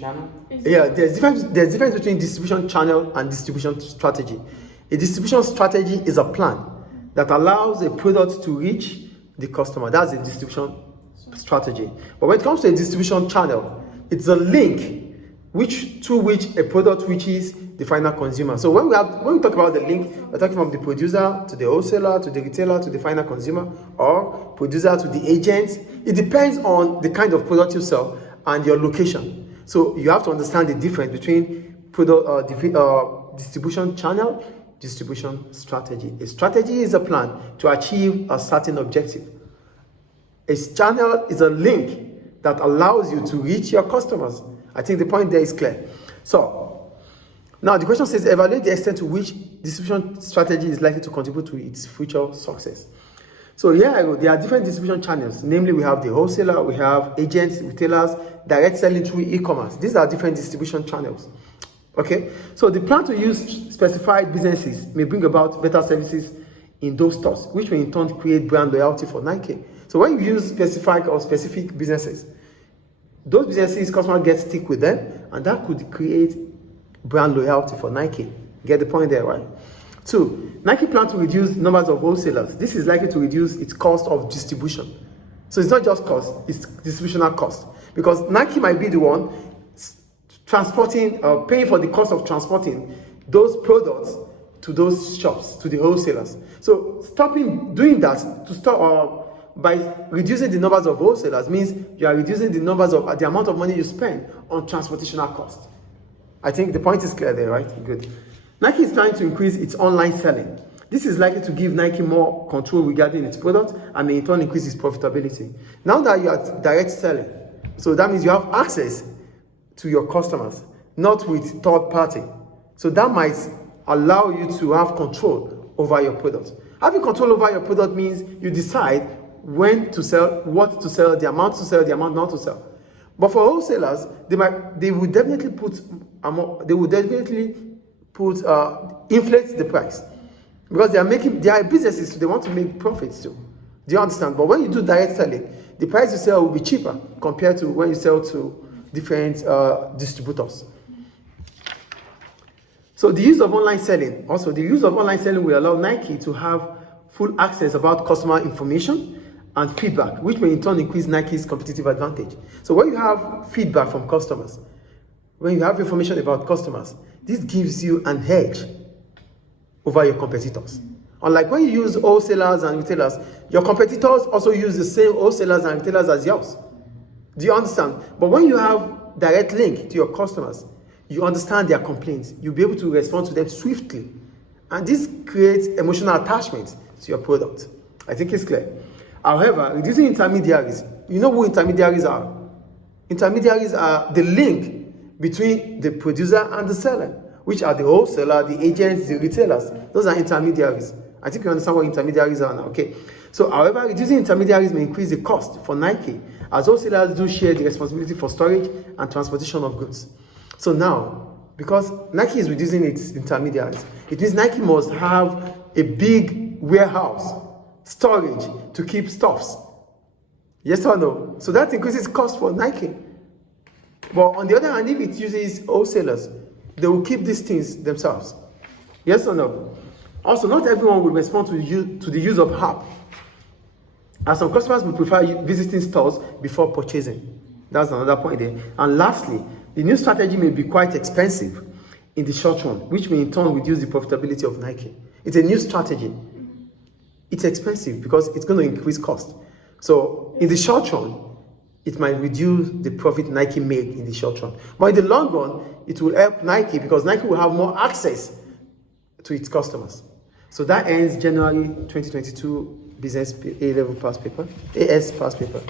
channel? Yeah, there's difference between distribution channel and distribution strategy. A distribution strategy is a plan that allows a product to reach the customer. That's a distribution strategy. But when it comes to a distribution channel, it's a link through which a product reaches the final consumer. So when we talk about the link, we're talking from the producer to the wholesaler to the retailer to the final consumer, or producer to the agent. It depends on the kind of product you sell and your location. So you have to understand the difference between distribution channel, distribution strategy. A strategy is a plan to achieve a certain objective. A channel is a link that allows you to reach your customers. I think the point there is clear. So now the question says, evaluate the extent to which distribution strategy is likely to contribute to its future success. So here there are different distribution channels. Namely, we have the wholesaler, we have agents, retailers, direct selling through e-commerce. These are different distribution channels. Okay, so the plan to use specified businesses may bring about better services in those stores, which may in turn create brand loyalty for Nike. So when you use specific businesses, those businesses, customers get stick with them, and that could create brand loyalty for Nike. Get the point there, right? 2, Nike plans to reduce numbers of wholesalers. This is likely to reduce its cost of distribution. So it's not just cost, it's distributional cost. Because Nike might be the one transporting, paying for the cost of transporting those products to those shops, to the wholesalers. So stopping doing that, by reducing the numbers of wholesalers, means you are reducing the amount of money you spend on transportational cost. I think the point is clear there, right? Good. Nike is trying to increase its online selling. This is likely to give Nike more control regarding its product and may in turn increase its profitability. Now that you are direct selling, so that means you have access to your customers, not with third party. So that might allow you to have control over your product. Having control over your product means you decide when to sell, what to sell, the amount to sell, the amount not to sell. But for wholesalers, they would definitely inflate the price, because they are businesses, so they want to make profits too. Do you understand? But when you do direct selling, the price you sell will be cheaper compared to when you sell to different distributors. So the use of online selling will allow Nike to have full access about customer information and feedback, which may in turn increase Nike's competitive advantage. So when you have feedback from customers, when you have information about customers, this gives you an edge over your competitors. Unlike when you use wholesalers and retailers, your competitors also use the same wholesalers and retailers as yours. Do you understand? But when you have direct link to your customers, you understand their complaints. You'll be able to respond to them swiftly. And this creates emotional attachment to your product. I think it's clear. However, reducing intermediaries, you know who intermediaries are? Intermediaries are the link between the producer and the seller, which are the wholesaler, the agents, the retailers. Those are intermediaries. I think you understand what intermediaries are now, okay? So, however, reducing intermediaries may increase the cost for Nike, as wholesalers do share the responsibility for storage and transportation of goods. So now, because Nike is reducing its intermediaries, it means Nike must have a big warehouse, storage to keep stuffs. Yes or no? So that increases cost for Nike. But on the other hand, if it uses wholesalers, they will keep these things themselves. Yes or no? Also, not everyone will respond to the use of app, as some customers will prefer visiting stores before purchasing. That's another point there. And lastly, the new strategy may be quite expensive in the short run, which may in turn reduce the profitability of Nike. It's a new strategy. It's expensive because it's going to increase cost. So in the short run, it might reduce the profit Nike made in the short run. But in the long run, it will help Nike because Nike will have more access to its customers. So that ends January 2022 Business A-Level Past Paper, AS Past Paper.